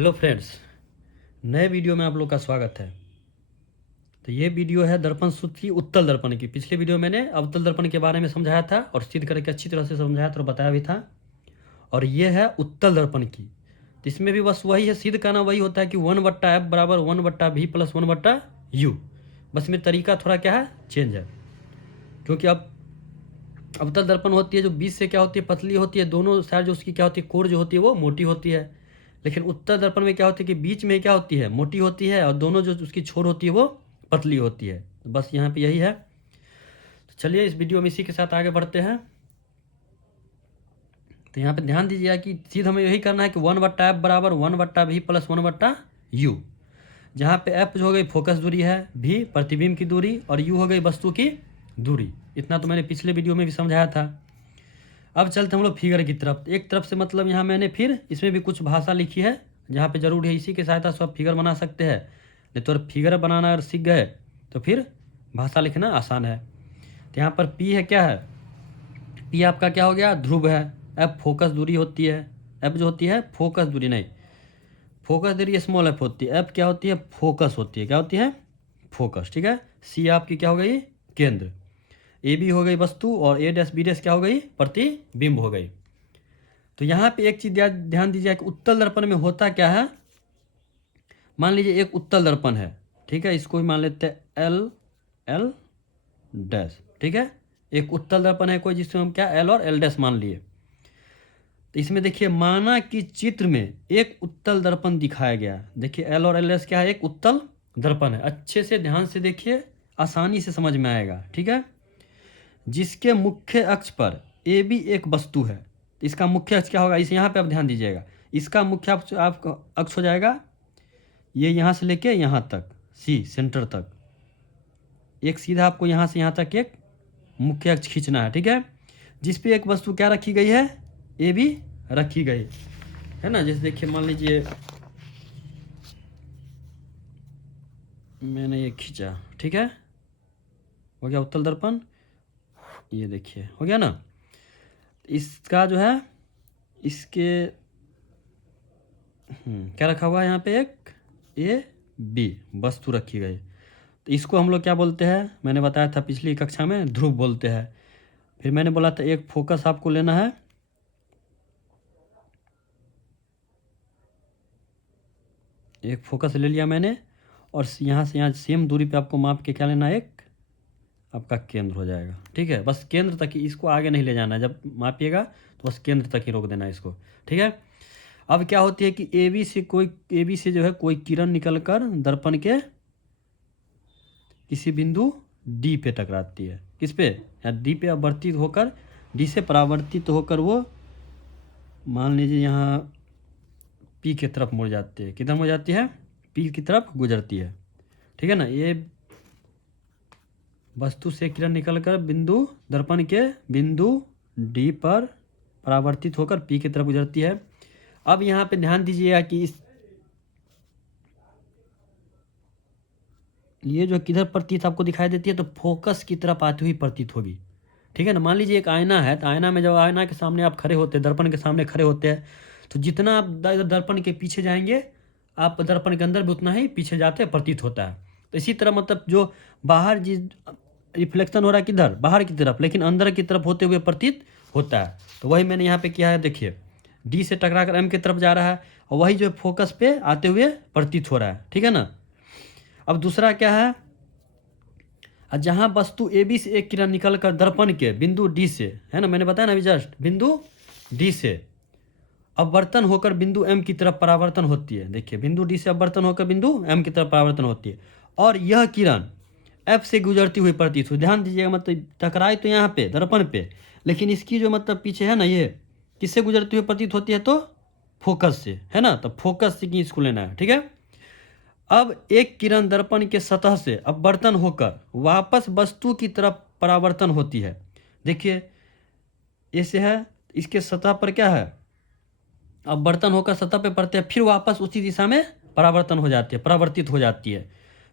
Hello friends, नए video में आप लोग का स्वागत है। तो ये वीडियो है दर्पण सूत्र की उत्तल दर्पण की। पिछले वीडियो मैंने अवतल दर्पण के बारे में समझाया था और सिद्ध करके अच्छी तरह से समझाया था और बताया भी था। और ये है उत्तल दर्पण की। तो इसमें भी बस वही है, सिद्ध करना वही होता है कि 1/f बराबर 1/v प्लस 1/u। बस में तरीका थोड़ा क्या है, चेंज है। क्योंकि अब अवतल दर्पण होती है जो बीच से क्या होती है, पतली होती है, दोनों साइड जो उसकी क्या होती है, कोर जो होती है वो मोटी होती है। लेकिन उत्तल दर्पण में क्या होती है कि बीच में क्या होती है, मोटी होती है, और दोनों जो उसकी छोर होती है वो पतली होती है। तो बस यहाँ पे यही है। तो चलिए इस वीडियो में इसी के साथ आगे बढ़ते हैं। तो यहाँ पे ध्यान दीजिएगा कि सीध हमें यही करना है कि 1/f बराबर 1/v प्लस 1/u। जहाँ पे f जो हो गई फोकस दूरी है, v प्रतिबिंब की दूरी, और u हो गई वस्तु की दूरी। इतना तो मैंने पिछले वीडियो में भी समझाया था। अब चलते हम लोग फिगर की तरफ। एक तरफ से मतलब यहाँ मैंने फिर इसमें भी कुछ भाषा लिखी है जहाँ पे जरूर है, इसी की सहायता से आप फिगर बना सकते हैं। नहीं तो फिगर बनाना अगर सीख गए तो फिर भाषा लिखना आसान है। तो यहाँ पर पी है, क्या है, पी आपका क्या हो गया, ध्रुव है। एफ फोकस दूरी होती है, एफ जो होती है फोकस दूरी, नहीं फोकस दूरी स्मॉल एफ होती है, एफ क्या होती है, फोकस होती है, क्या होती है, फोकस। ठीक है। सी आपकी क्या हो गई, केंद्र। ए बी हो गई वस्तु, और ए डैश बी डैश क्या हो गई, प्रतिबिंब हो गई। तो यहाँ पे एक चीज ध्यान दीजिए कि उत्तल दर्पण में होता क्या है। मान लीजिए एक उत्तल दर्पण है, ठीक है, इसको भी मान लेते हैं एल एल डैश। ठीक है, एक उत्तल दर्पण है कोई, जिसमें हम क्या एल और एल डैश मान लिए। तो इसमें देखिए माना कि चित्र में एक उत्तल दर्पण दिखाया गया। देखिए एल और एल डैश क्या है, एक उत्तल दर्पण है। अच्छे से ध्यान से देखिए, आसानी से समझ में आएगा। ठीक है, जिसके मुख्य अक्ष पर ए बी एक वस्तु है। इसका मुख्य अक्ष क्या होगा, इस यहाँ पे आप ध्यान दीजिएगा। इसका मुख्य अक्ष आपका अक्ष हो जाएगा ये यहाँ से लेके यहाँ तक, सी सेंटर तक। एक सीधा आपको यहाँ से यहाँ तक एक मुख्य अक्ष खींचना है। ठीक है, जिस पे एक वस्तु क्या रखी गई है, ए बी रखी गई है ना। जैसे देखिए मान लीजिए मैंने ये खींचा, ठीक है, हो गया उत्तल दर्पण। ये देखिए हो गया ना। इसका जो है, इसके क्या रखा हुआ है यहाँ पे, एक ए बी वस्तु रखी गई। तो इसको हम लोग क्या बोलते हैं, मैंने बताया था पिछली कक्षा में, ध्रुव बोलते हैं। फिर मैंने बोला था एक फोकस आपको लेना है, एक फोकस ले लिया मैंने, और यहाँ से यहाँ सेम दूरी पे आपको माप के क्या लेना है, एक आपका केंद्र हो जाएगा। ठीक है, बस केंद्र तक ही, इसको आगे नहीं ले जाना है। जब मापिएगा तो बस केंद्र तक ही रोक देना है इसको। ठीक है, अब क्या होती है कि ए बी से जो है कोई किरण निकलकर दर्पण के किसी बिंदु डी पे टकराती है। किस पे, या डी पे अपवर्तित होकर, डी से परावर्तित होकर वो मान लीजिए यहाँ पी की तरफ मुड़ जाती है। किधर मुड़ जाती है, पी की तरफ गुजरती है। ठीक है ना, ये वस्तु से किरण निकलकर बिंदु दर्पण के बिंदु डी पर परावर्तित होकर पी की तरफ गुजरती है। अब यहाँ पे ध्यान दीजिएगा कि इस ये जो किधर प्रतीत आपको दिखाई देती है, तो फोकस की तरफ आती हुई प्रतीत होगी। ठीक है ना। मान लीजिए एक आईना है, तो आईना में जब आईना के सामने आप खड़े होते हैं, दर्पण के सामने खड़े होते हैं, तो जितना आप दर्पण के पीछे जाएंगे, आप दर्पण के अंदर भी उतना ही पीछे जाते प्रतीत होता है। तो इसी तरह मतलब जो बाहर जिस रिफ्लेक्शन हो रहा है किधर, बाहर की तरफ, लेकिन अंदर की तरफ होते हुए प्रतीत होता है। तो वही मैंने यहाँ पे किया है। देखिए डी से टकरा कर एम की तरफ जा रहा है, और वही जो फोकस पे आते हुए प्रतीत हो रहा है। ठीक है ना। अब दूसरा क्या है, जहाँ वस्तु ए बी से एक किरण निकलकर दर्पण के बिंदु डी से, है ना, मैंने बताया ना अभी जस्ट, बिंदु डी से अपवर्तन होकर बिंदु एम की तरफ परावर्तन होती है। देखिए बिंदु डी से अपवर्तन होकर बिंदु एम की तरफ परावर्तन होती है, और यह किरण एफ से गुजरती हुई प्रतीत हुई। ध्यान दीजिएगा, मतलब टकराई तो यहाँ पे दर्पण पे, लेकिन इसकी जो मतलब पीछे है ना, ये किससे गुजरती हुई प्रतीत होती है, तो फोकस से, है ना। तो फोकस से की इसको लेना है। ठीक है, अब एक किरण दर्पण के सतह से अपवर्तन होकर वापस वस्तु की तरफ परावर्तन होती है। देखिए ऐसे है, इसके सतह पर क्या है, अपवर्तन होकर सतह पे पड़ते हैं, फिर वापस उसी दिशा में परावर्तन हो जाती है, परावर्तित हो जाती है,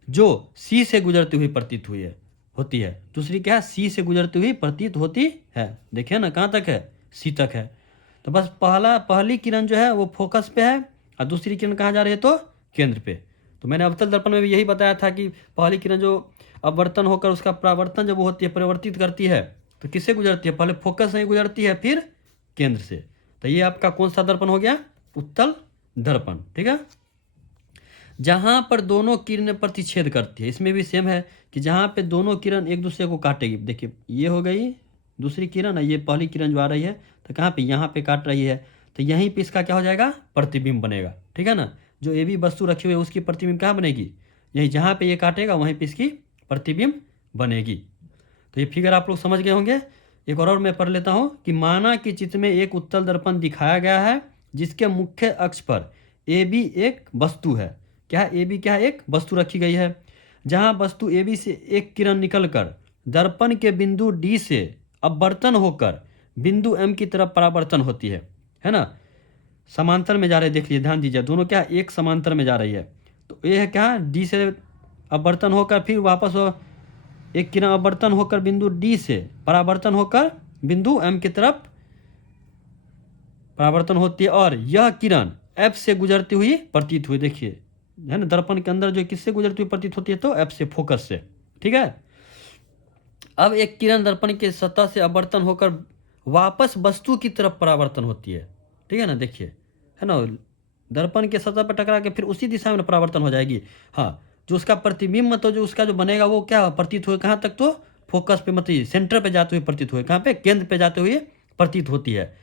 जो सी से गुजरती हुई प्रतीत हुई है, होती है। दूसरी क्या है, सी से गुजरती हुई प्रतीत होती है। देखिए ना कहाँ तक है, सी तक है। तो बस पहली किरण जो है वो फोकस पे है, और दूसरी किरण कहाँ जा रही है, तो केंद्र पे। तो मैंने अवतल दर्पण में भी यही बताया था कि पहली किरण जो अपवर्तन होकर उसका परावर्तन जब वो होती है, परिवर्तित करती है, तो किससे गुजरती है, पहले फोकस से ही गुजरती है, फिर केंद्र से। तो ये आपका कौन सा दर्पण हो गया, उत्तल दर्पण। ठीक है, जहां पर दोनों किरणें प्रतिच्छेद करती है, इसमें भी सेम है कि जहां पे दोनों किरण एक दूसरे को काटेगी। देखिए ये हो गई दूसरी किरण, ये पहली किरण जो आ रही है, तो कहाँ पे, यहाँ पे काट रही है, तो यहीं पे इसका क्या हो जाएगा, प्रतिबिंब बनेगा। ठीक है ना, जो ए बी वस्तु रखी हुई है उसकी प्रतिबिंब कहाँ बनेगी, यही जहाँ पे ये काटेगा वहीं पे इसकी प्रतिबिंब बनेगी। तो ये फिगर आप लोग समझ गए होंगे। एक और मैं पढ़ लेता हूँ कि माना कि चित्र में एक उत्तल दर्पण दिखाया गया है जिसके मुख्य अक्ष पर ए बी एक वस्तु है। क्या है, ए बी क्या है, एक वस्तु रखी गई है। जहाँ वस्तु ए बी से एक किरण निकलकर दर्पण के बिंदु डी से अपवर्तन होकर बिंदु एम की तरफ परावर्तन होती है ना, समांतर में जा रहे, देख लीजिए ध्यान दीजिए, दोनों क्या एक समांतर में जा रही है। तो ये है क्या, डी से अपवर्तन होकर फिर वापस एक किरण अपवर्तन होकर बिंदु डी से परावर्तन होकर बिंदु एम की तरफ परावर्तन होती है, और यह किरण एफ से गुजरती हुई प्रतीत हुई। देखिए है ना, दर्पण के अंदर जो किससे गुजरती हुई प्रतीत होती है, तो एफ से, फोकस से। ठीक है, अब एक किरण दर्पण के सतह से अपवर्तन होकर वापस वस्तु की तरफ परावर्तन होती है। ठीक है ना, देखिए है ना, दर्पण के सतह पर टकरा के फिर उसी दिशा में परावर्तन हो जाएगी। हाँ, जो उसका प्रतिबिंब तो जो उसका जो बनेगा वो क्या प्रतीत हुए, कहाँ तक, तो फोकस पे, मतलब सेंटर पे जाते हुए प्रतीत हुए, कहाँ पे, केंद्र पे जाते हुए प्रतीत होती है।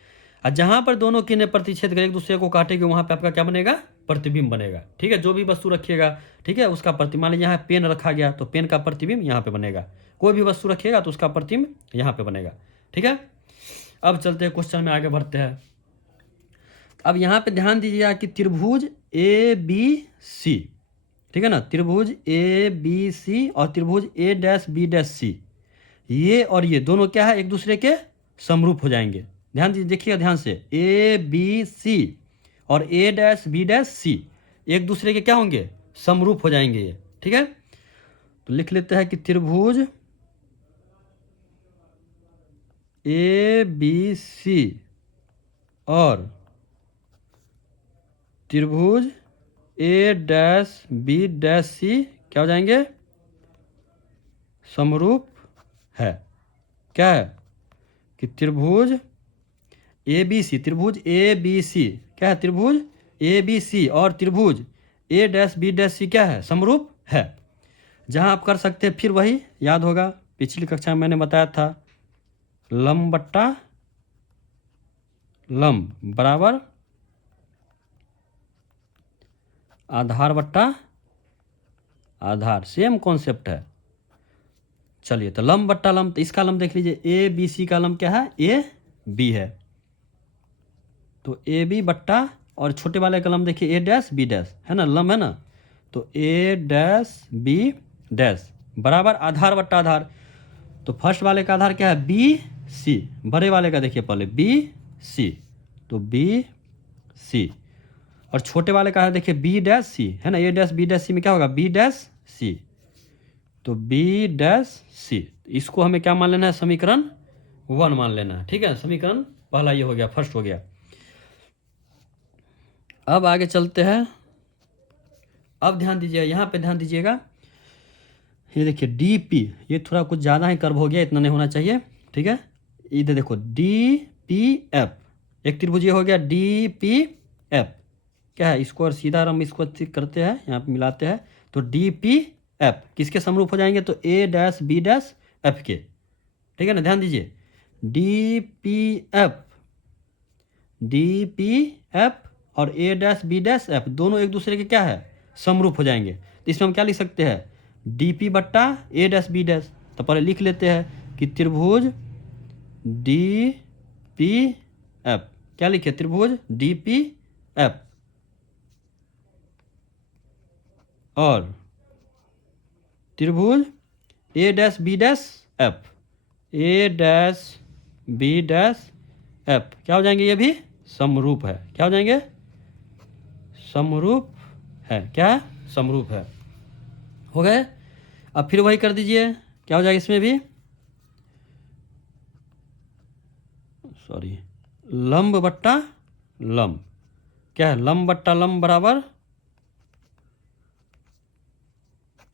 और जहाँ पर दोनों किरणें प्रतिच्छेद कर एक दूसरे को काटेगी वहाँ पे आपका क्या बनेगा, प्रतिबिंब बनेगा। ठीक है, जो भी वस्तु रखिएगा, ठीक है, उसका प्रतिबिंब, मान लीजिए यहाँ पेन रखा गया तो पेन का प्रतिबिंब यहाँ पे बनेगा, कोई भी वस्तु रखिएगा तो उसका प्रतिबिंब यहाँ पे बनेगा। ठीक है, अब चलते हैं क्वेश्चन में आगे बढ़ते हैं। अब यहाँ पे ध्यान दीजिएगा कि त्रिभुज ए बी सी, ठीक है ना, त्रिभुज ए बी सी और त्रिभुज ए डैश बी डैश सी, ये और ये दोनों क्या है, एक दूसरे के समरूप हो जाएंगे। ध्यान दीजिए, देखिएगा ध्यान से, ए बी सी और ए डैश बी डैश सी एक दूसरे के क्या होंगे, समरूप हो जाएंगे ये। ठीक है, तो लिख लेते हैं कि त्रिभुज ए बी सी और त्रिभुज ए डैश बी डैश सी क्या हो जाएंगे, समरूप है। क्या है कि त्रिभुज ए बी सी, त्रिभुज ए बी सी क्या है, त्रिभुज ए बी सी और त्रिभुज ए डैश बी डैश सी क्या है, समरूप है। जहां आप कर सकते हैं, फिर वही याद होगा, पिछली कक्षा में मैंने बताया था, लंब बट्टा लंब बराबर आधार बट्टा आधार, सेम कॉन्सेप्ट है। चलिए, तो लंब बट्टा लंब, तो इसका लंब देख लीजिए, ए बी सी का लंब क्या है, ए बी है, तो ए बी बट्टा, और छोटे वाले का लंब देखिए ए डैश बी डैश, है ना, लंब है ना, तो ए डैश बी डैश बराबर आधार बट्टा आधार। तो फर्स्ट वाले का आधार क्या है, बी सी, बड़े वाले का देखिए पहले बी सी, तो बी सी, और छोटे वाले का है देखिए बी डैश सी, है ना, ए डैश बी डैश सी में क्या होगा, बी डैश सी, तो बी डैश सी। इसको हमें क्या मान लेना है, समीकरण 1 मान लेना है। ठीक है, समीकरण पहला ये हो गया, फर्स्ट हो गया। अब आगे चलते हैं। अब ध्यान दीजिएगा, यहाँ पे ध्यान दीजिएगा, ये देखिए डी पी, ये थोड़ा कुछ ज़्यादा ही कर्व हो गया, इतना नहीं होना चाहिए। ठीक है, इधर देखो डी पी एफ, एक त्रिभुज ये हो गया डी पी एफ, क्या है, इसको और सीधा हम इसको करते हैं, यहाँ पे मिलाते हैं, तो डी पी एफ किसके समरूप हो जाएंगे, तो ए डैश बी डैश एफ के। ठीक है ना, ध्यान दीजिए, डी पी एफ और ए डैश बी डैश एफ दोनों एक दूसरे के क्या है, समरूप हो जाएंगे। तो इसमें हम क्या लिख सकते हैं, डी पी बट्टा ए डैश बी डैश। तो पहले लिख लेते हैं कि त्रिभुज डी पी एफ, क्या लिखे, त्रिभुज डी पी एफ और त्रिभुज ए डैश बी डैश एफ, ए डैश बी डैश एफ क्या हो जाएंगे, ये भी समरूप है। क्या हो जाएंगे, समरूप है। क्या है, समरूप है। हो गए। अब फिर वही कर दीजिए, क्या हो जाएगा इसमें भी, सॉरी, लंब बट्टा लंब, क्या है, लंब बट्टा लंब बराबर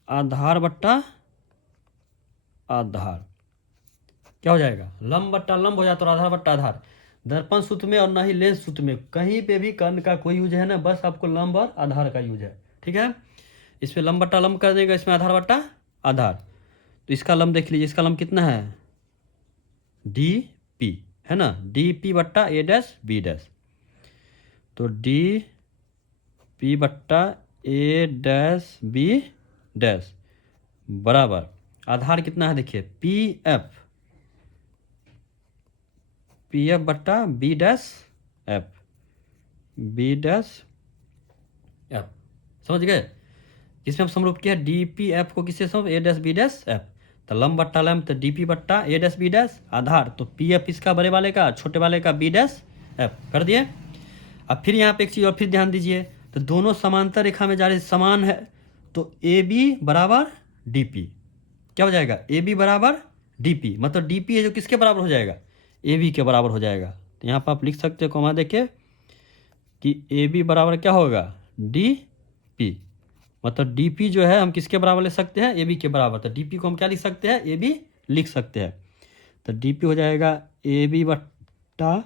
आधार बट्टा आधार। क्या हो जाएगा, लंब बट्टा लंब हो जाता है और आधार बट्टा आधार। दर्पण सूत्र में और ना ही लेंस सूत्र में कहीं पे भी कर्ण का कोई यूज है ना, बस आपको लंब और आधार का यूज है। ठीक है, इसमें लंब बट्टा लंब कर देगा, इसमें आधार बट्टा आधार। तो इसका लंब देख लीजिए, इसका लंब कितना है, डी पी है ना, डी पी बट्टा ए डैश बी डैश। तो डी पी बट्टा ए डैश बी डैश बराबर आधार कितना है, देखिए पी एफ, पी एफ बट्टा B dash F, B dash F. समझ गए, इसमें हम समरूप किया डी पी एफ को किससे समरूप, ए डैश बी डैश एफ। तो लंब बट्टा लंब तो डी पी बट्टा ए डैश बी डैश आधार, तो पी एफ इसका बड़े वाले का, छोटे वाले का बी डैश एफ कर दिए। अब फिर यहाँ पे एक चीज़ और फिर ध्यान दीजिए, तो दोनों समांतर रेखा में जा रहे समान है, तो ए बी बराबर डी पी। क्या हो जाएगा, ए बी बराबर डी पी, मतलब डी पी है जो किसके बराबर हो जाएगा, ए बी के बराबर हो जाएगा। तो यहाँ पर आप लिख सकते हो कॉमा देके कि ए बी बराबर क्या होगा, डी पी, मतलब डी पी जो है हम किसके बराबर ले सकते हैं, ए बी के बराबर। तो डी पी को हम क्या लिख सकते हैं, ए बी लिख सकते हैं। तो डी पी हो जाएगा ए बी बट्टा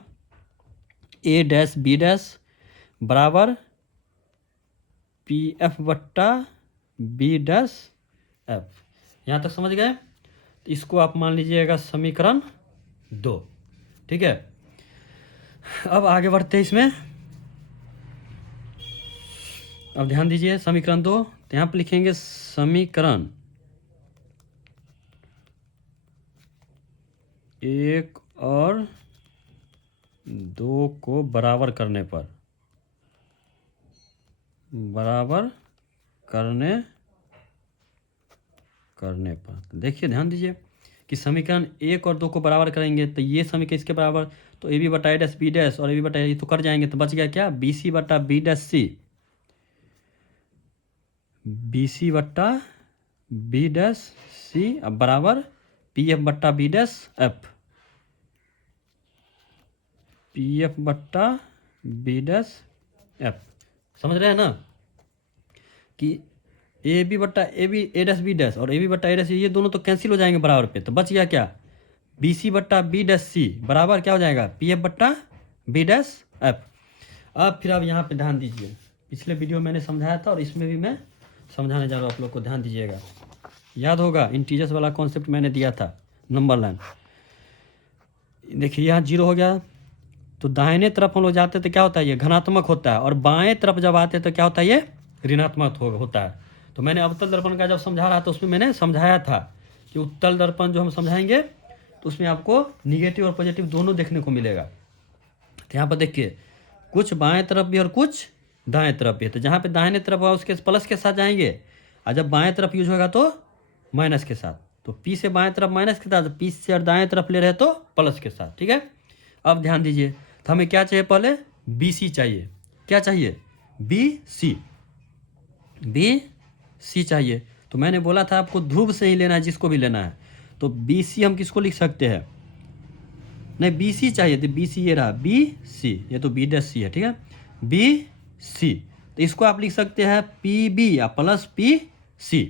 ए डैश बी डैश बराबर पी एफ बट्टा बी डैश एफ। यहाँ तक समझ गए, तो इसको आप मान लीजिएगा समीकरण 2। ठीक है, अब आगे बढ़ते हैं इसमें। अब ध्यान दीजिए समीकरण 2, तो यहाँ पर लिखेंगे समीकरण 1 और 2 को बराबर करने पर, बराबर करने देखिए ध्यान दीजिए कि समीकरण 1 और 2 को बराबर करेंगे तो ये समीकरण इसके बराबर, तो ए बी बटा ए डैश बी डैश और ए बी बटा ए तो कट जाएंगे, तो बच गया क्या, बी सी बटा B dash C, B C बट्टा बी डैश सी अब बराबर पी एफ बट्टा B dash F, P F बट्टा बी डैश एफ। समझ रहे हैं ना कि ए बी बट्टा A B A dash B dash और ए बी बट्टा ए डैश ये दोनों तो कैंसिल हो जाएंगे बराबर पे, तो बच गया क्या, बी सी बट्टा बी डैश सी बराबर क्या हो जाएगा, पी एफ बट्टा बी डैश एफ। अब फिर आप यहाँ पे ध्यान दीजिए, पिछले वीडियो मैंने समझाया था और इसमें भी मैं समझाने जा रहा हूँ, आप लोग को ध्यान दीजिएगा। याद होगा इंटीजर्स वाला कॉन्सेप्ट मैंने दिया था, नंबर लाइन। देखिए यहाँ 0 हो गया, तो दाहिने तरफ हम लोग जाते तो क्या होता है, ये धनात्मक होता है, और बाएं तरफ जब आते तो क्या होता है, ये ऋणात्मक होता है। तो मैंने अवतल दर्पण का जब समझा रहा था उसमें मैंने समझाया था कि उत्तल दर्पण जो हम समझाएंगे तो उसमें आपको निगेटिव और पॉजिटिव दोनों देखने को मिलेगा। तो यहाँ पर देखिए कुछ बाएं तरफ भी और कुछ दाएं तरफ भी है, तो जहाँ पे दाहिने तरफ होगा उसके प्लस के साथ जाएंगे, और जब बाएं तरफ यूज होगा तो माइनस के साथ। तो पी से बाएं तरफ माइनस के साथ, पी से और दाएं तरफ ले रहे तो प्लस के साथ। ठीक है, अब ध्यान दीजिए, तो हमें क्या चाहिए, पहले बी सी चाहिए। क्या चाहिए, बी सी चाहिए। तो मैंने बोला था आपको ध्रुव से ही लेना है, जिसको भी लेना है। तो बी सी हम किसको लिख सकते हैं, नहीं बी सी चाहिए, तो बी सी ये रहा, बी सी, ये तो बी डैश सी है। ठीक है, बी सी, तो इसको आप लिख सकते हैं पी बी या plus P C.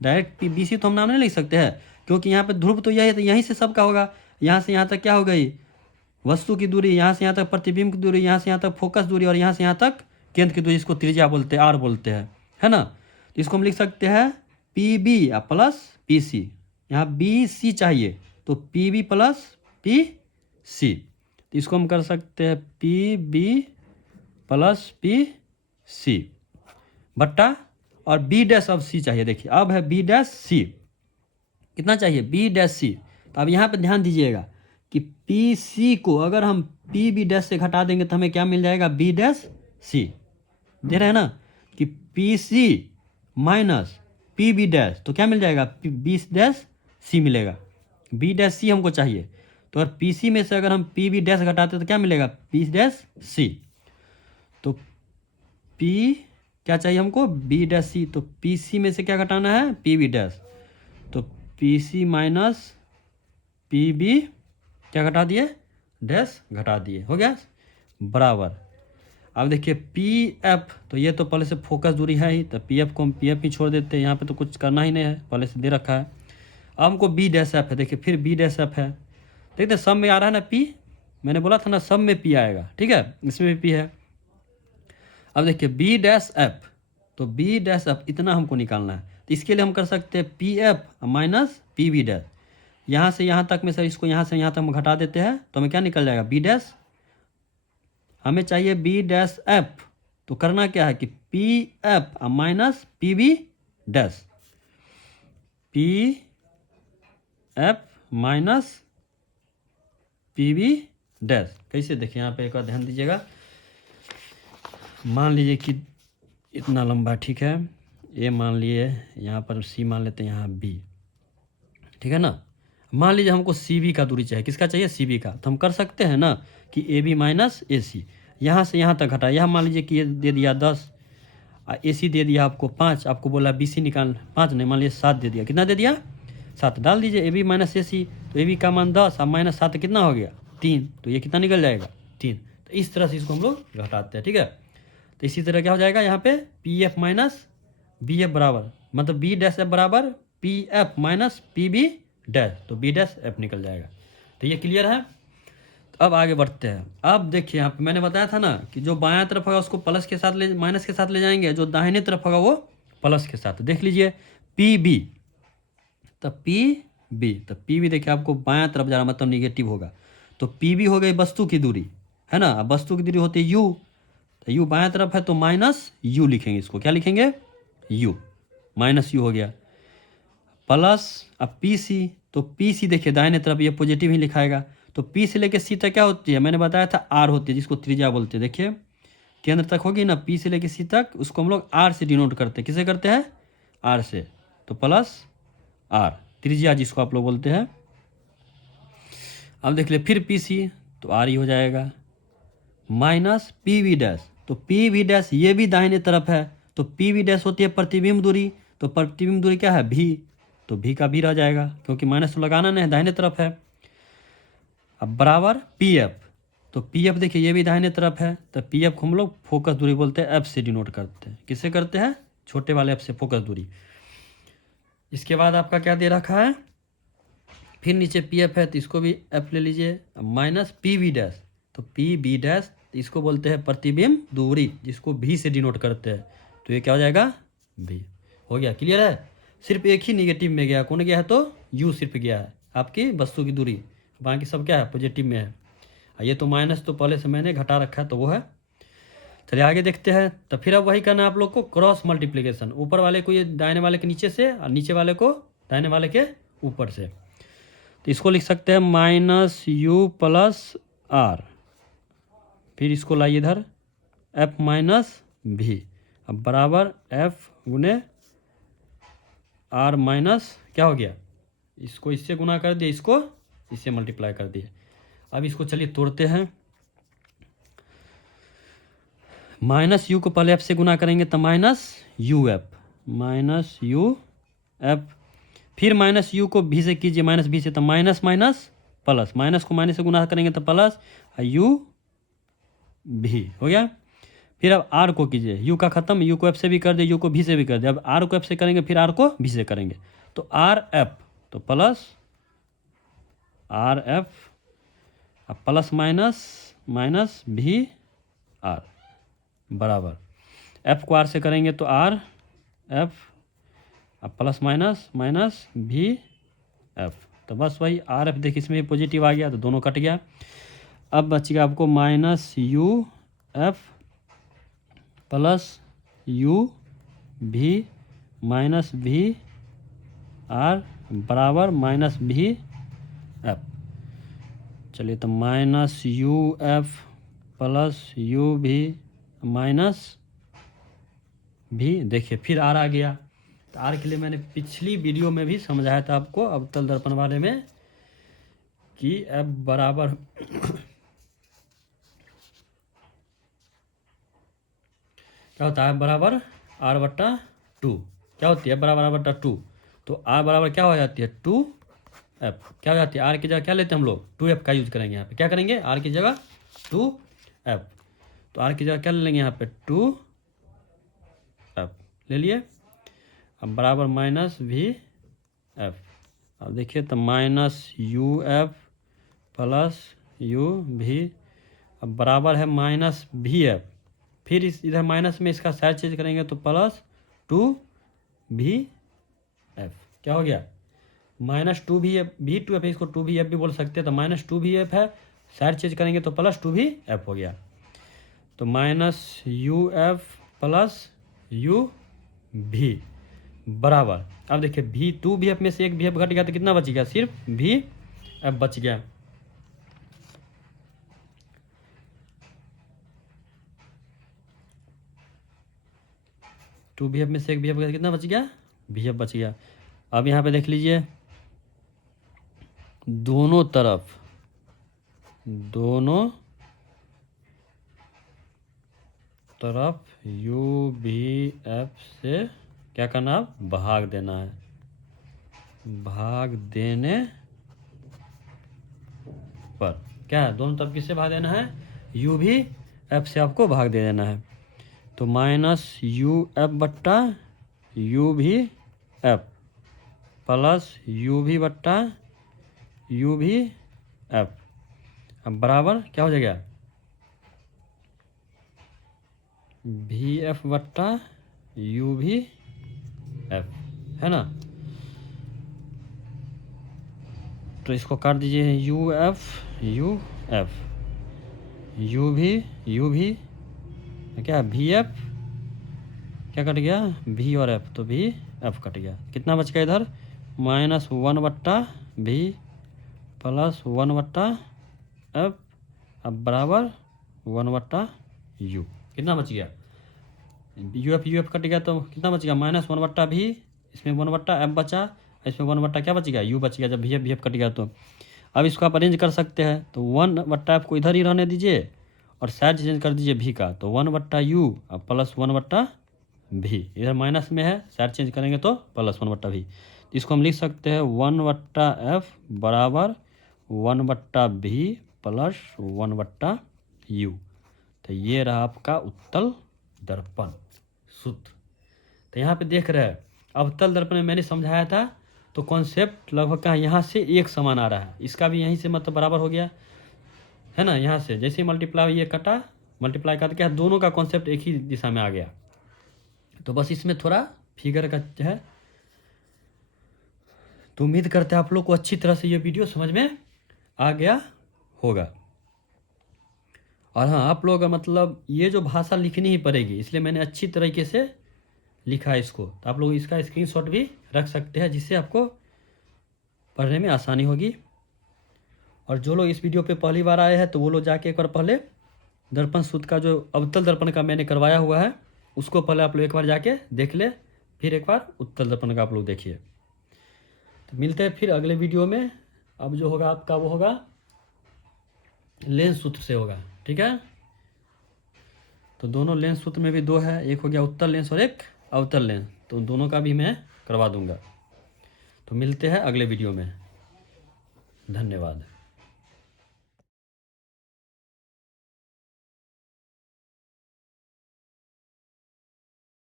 Direct P B C तो हम नाम नहीं लिख सकते हैं, क्योंकि यहाँ पे ध्रुव तो यही है, तो यहीं से सबका होगा। यहाँ से यहाँ तक क्या हो गई, वस्तु की दूरी, यहाँ से यहाँ तक प्रतिबिंब की दूरी, यहाँ से यहाँ तक फोकस दूरी, और यहाँ से यहाँ तक केंद्र की दूरी, इसको त्रिज्या बोलते हैं, आर बोलते हैं, है ना। तो इसको हम लिख सकते हैं पी बी या प्लस पी सी। यहाँ बी सी चाहिए, तो P B plus P C, तो इसको हम कर सकते हैं P B plus P C बट्टा, और बी डैश अब सी चाहिए। देखिए अब है बी डैश सी, कितना चाहिए, बी डैश सी। तो अब यहाँ पे ध्यान दीजिएगा कि पी सी को अगर हम पी बी डैश से घटा देंगे तो हमें क्या मिल जाएगा, बी डैश सी। दे रहे हैं ना कि P C minus P B dash, तो क्या मिल जाएगा, बी डैश सी मिलेगा। बी डैश सी हमको चाहिए, तो अगर पी सी में से अगर हम पी बी डैश घटाते तो क्या मिलेगा, पी डैश सी। तो पी क्या चाहिए हमको, बी डैश सी, तो पी सी में से क्या घटाना है, पी बी डैश, तो P C minus P B क्या घटा दिए, डैश घटा दिए, हो गया बराबर। अब देखिए पी एफ, तो ये तो पहले से फोकस दूरी है ही, तो पी एफ को हम पी एफ ही छोड़ देते हैं, यहाँ पे तो कुछ करना ही नहीं है, पहले से दे रखा है। अब हमको बी डैश एफ है, देखिए फिर बी डैश एफ है, देखते सब में आ रहा है ना पी, मैंने बोला था ना सब में पी आएगा, ठीक है, इसमें भी पी है। अब देखिए बी डैश एफ, तो बी डैश एफ इतना हमको निकालना है, तो इसके लिए हम कर सकते हैं P F minus P B dash, यहाँ से यहाँ तक में सर इसको यहाँ से यहाँ तक हम घटा देते हैं, तो हमें क्या निकल जाएगा बी डैश, हमें चाहिए बी डैश एफ, तो करना क्या है कि P F minus P B dash, P F minus P B dash. कैसे देखिए यहाँ पे एक बार ध्यान दीजिएगा, मान लीजिए कि इतना लंबा, ठीक है, ए मान लिए, यहाँ पर सी मान लेते हैं, यहाँ बी, ठीक है ना। मान लीजिए हमको सी बी का दूरी चाहिए, किसका चाहिए सी बी का, तो हम कर सकते हैं ना कि ए बी माइनस ए सी, यहाँ से यहाँ तक घटा, यहाँ मान लीजिए कि ये दे दिया 10, ए सी दे दिया आपको 5, आपको बोला बी सी निकाल, 5 नहीं मान लीजिए 7 दे दिया, कितना दे दिया 7, डाल दीजिए ए बी माइनस ए सी, तो ए बी का मान 10 और माइनस 7 कितना हो गया 3, तो ये कितना निकल जाएगा 3। तो इस तरह से इसको हम लोग घटाते हैं, ठीक है। तो इसी तरह क्या हो जाएगा यहाँ पे P F minus B F बराबर, मतलब बी डैश एफ बराबर P F minus P B dash, तो बी डैश एफ निकल जाएगा। तो ये क्लियर है। तो अब आगे बढ़ते हैं। अब देखिए यहाँ पे मैंने बताया था ना कि जो बायां तरफ होगा उसको प्लस के साथ ले, माइनस के साथ ले जाएंगे, जो दाहिने तरफ होगा वो प्लस के साथ। देख लीजिए पी बी, तब पी बी, तब पी बी देखिए आपको बायां तरफ जा रहा मतलब निगेटिव होगा, तो पी बी हो गई वस्तु की दूरी, है ना, अब वस्तु की दूरी होती है यू, तो यू बायां तरफ है तो माइनस यू लिखेंगे, इसको क्या लिखेंगे यू, माइनस यू हो गया, प्लस अब पी सी, तो पी सी देखिए दाहिने तरफ ये पॉजिटिव ही लिखाएगा, तो पी से लेके सी तक क्या होती है, मैंने बताया था आर होती है, जिसको त्रिज्या बोलते हैं। देखिए केंद्र तक होगी ना, पी से लेके सी तक, उसको हम लोग आर से डिनोट करते हैं, किसे करते हैं आर से, तो प्लस आर त्रिज्या जिसको आप लोग बोलते हैं। अब देख ले फिर पी सी, तो आर ही हो जाएगा, माइनस पी वी डैश, तो पी वी डैश ये भी दाहिने तरफ है, तो पी वी डैश होती है प्रतिबिंब दूरी, तो प्रतिबिंब दूरी क्या है भी, तो भी का भी रह जाएगा, क्योंकि माइनस तो लगाना नहीं, दाहिने तरफ है। अब बराबर पी एफ, तो पी एफ देखिए ये भी दाहिने तरफ है, तो पी एफ को हम लोग फोकस दूरी बोलते हैं, एफ से डिनोट करते हैं, किससे करते हैं छोटे वाले एफ से फोकस दूरी। इसके बाद आपका क्या दे रखा है, फिर नीचे पी एफ है तो इसको भी एफ ले लीजिए, माइनस पी वी डैश, तो पी बी डैश इसको बोलते हैं प्रतिबिंब दूरी, जिसको भी से डिनोट करते हैं, तो ये क्या हो जाएगा भी। हो गया क्लियर है। सिर्फ एक ही निगेटिव में गया, कौन गया है तो यू सिर्फ गया है आपकी वस्तु की दूरी, बाकी सब क्या है पॉजिटिव में है। ये तो माइनस तो पहले से मैंने घटा रखा है तो वो है। चलिए आगे देखते हैं। तो फिर अब वही करना है आप लोग को, क्रॉस मल्टीप्लिकेशन, ऊपर वाले को ये दाहिने वाले के नीचे से और नीचे वाले को दाहिने वाले के ऊपर से। तो इसको लिख सकते हैं माइनस यू प्लस आर, फिर इसको लाइए इधर एफ माइनस भी, अब बराबर एफ गुने आर माइनस क्या हो गया, इसको इससे गुना कर दिए, इसको इससे मल्टीप्लाई कर दिए। अब इसको चलिए तोड़ते हैं, माइनस यू को पहले एफ से गुना करेंगे तो minus U F, minus U F, फिर माइनस यू को भी से कीजिए, माइनस भी से, तो माइनस माइनस प्लस, माइनस को माइनस से गुना करेंगे तो प्लस, यू भी हो गया। फिर अब आर को कीजिए, यू का खत्म, यू को एफ से भी कर दिए, यू को भी से भी कर दिए, अब आर को एफ से करेंगे, फिर आर को भी से करेंगे, तो आर एफ, तो प्लस आर एफ, अब प्लस माइनस माइनस भी आर बराबर, एफ को आर से करेंगे तो आर एफ, अब प्लस माइनस माइनस भी एफ, तो बस वही आर एफ देखिए इसमें पॉजिटिव आ गया तो दोनों कट गया। अब बचेगा आपको minus U F plus you भी माइनस भी आर बराबर माइनस भी एफ। चलिए तो minus U F plus you भी माइनस भी, देखिए फिर आर आ गया। तो आर के लिए मैंने पिछली वीडियो में भी समझाया था आपको अवतल दर्पण वाले में कि एफ बराबर क्या होता है, बराबर आर बट्टा 2, क्या होती है बराबर आर बट्टा 2, तो आर बराबर क्या हो जाती है 2 एफ, क्या हो जाती है आर की जगह क्या लेते हैं हम लोग 2 एफ का यूज करेंगे, यहाँ पे क्या करेंगे आर की जगह 2 एफ। तो आर की जगह क्या ले लेंगे यहाँ पे 2f ले लिए। अब बराबर माइनस वी एफ। अब देखिए तो minus U F plus you भी, अब बराबर है माइनस वी एफ। फिर इधर माइनस में इसका साइड चेंज करेंगे तो प्लस 2v एफ। क्या हो गया, माइनस 2v भी 2f, इसको 2v एफ भी बोल सकते हैं। तो माइनस 2v एफ है, साइड चेंज करेंगे तो प्लस 2v एफ हो गया। तो minus U F plus you भी बराबर, अब देखिए भी 2v एफ में से एक v एफ घट गया तो कितना बच गया, सिर्फ v एफ बच गया। टू वी एफ में से एक वी एफ कितना बच गया, वी एफ बच गया। अब यहाँ पे देख लीजिए दोनों तरफ यू वी एफ से क्या करना, अब भाग देना है। भाग देने पर क्या है, दोनों तरफ किससे भाग देना है, यू वी एफ से आपको भाग दे देना है। तो माइनस यू एफ बट्टा यू भी एफ प्लस यू भी बट्टा यू भी एफ। अब बराबर क्या हो जाएगा, भी एफ बट्टा यू भी एफ, है ना। तो इसको काट दीजिए, यू एफ यू भी क्या, वी एफ क्या कट गया, भी और एफ, तो भी एफ कट गया। कितना बच गया इधर, माइनस 1 बट्टा भी प्लस 1 बट्टा एफ, अब बराबर 1 बट्टा यू। कितना बच गया, यू एफ कट गया तो कितना बच गया, माइनस 1 बट्टा भी, इसमें 1 बट्टा एफ बचा, इसमें 1 बट्टा क्या बच गया, यू बच गया। जब वी एफ कट गया तो अब इसको आप अरेंज कर सकते हैं। तो 1 बट्टा एफ को इधर ही रहने दीजिए और साइड चेंज कर दीजिए भी का, तो 1 बट्टा यू और प्लस 1 बट्टा भी, इधर माइनस में है, साइड चेंज करेंगे तो प्लस 1 बट्टा भी। तो इसको हम लिख सकते हैं 1 बट्टा एफ बराबर 1 बट्टा भी प्लस 1 बट्टा यू। तो ये रहा आपका उत्तल दर्पण सूत्र। तो यहाँ पे देख रहे हैं अवतल दर्पण में मैंने समझाया था, तो कॉन्सेप्ट लगभग का यहाँ से एक समान आ रहा है, इसका भी यहीं से मतलब बराबर हो गया है ना। यहाँ से जैसे मल्टीप्लाई ये कटा, मल्टीप्लाई करके क्या दोनों का कॉन्सेप्ट एक ही दिशा में आ गया। तो बस इसमें थोड़ा फिगर का है, तो उम्मीद करते हैं आप लोग को अच्छी तरह से ये वीडियो समझ में आ गया होगा। और हाँ, आप लोग मतलब ये जो भाषा लिखनी ही पड़ेगी, इसलिए मैंने अच्छी तरीके से लिखा है इसको। तो आप लोग इसका स्क्रीनशॉट भी रख सकते हैं, जिससे आपको पढ़ने में आसानी होगी। और जो लोग इस वीडियो पे पहली बार आए हैं तो वो लोग जाके एक बार पहले दर्पण सूत्र का जो अवतल दर्पण का मैंने करवाया हुआ है उसको पहले आप लोग एक बार जाके देख ले, फिर एक बार उत्तल दर्पण का आप लोग देखिए। तो मिलते हैं फिर अगले वीडियो में। अब जो होगा आपका वो होगा लेंस सूत्र से होगा, ठीक है। तो दोनों लेंस सूत्र में भी दो है, एक हो गया उत्तल लेंस और एक अवतल लेंस, तो दोनों का भी मैं करवा दूंगा। तो मिलते हैं अगले वीडियो में, धन्यवाद।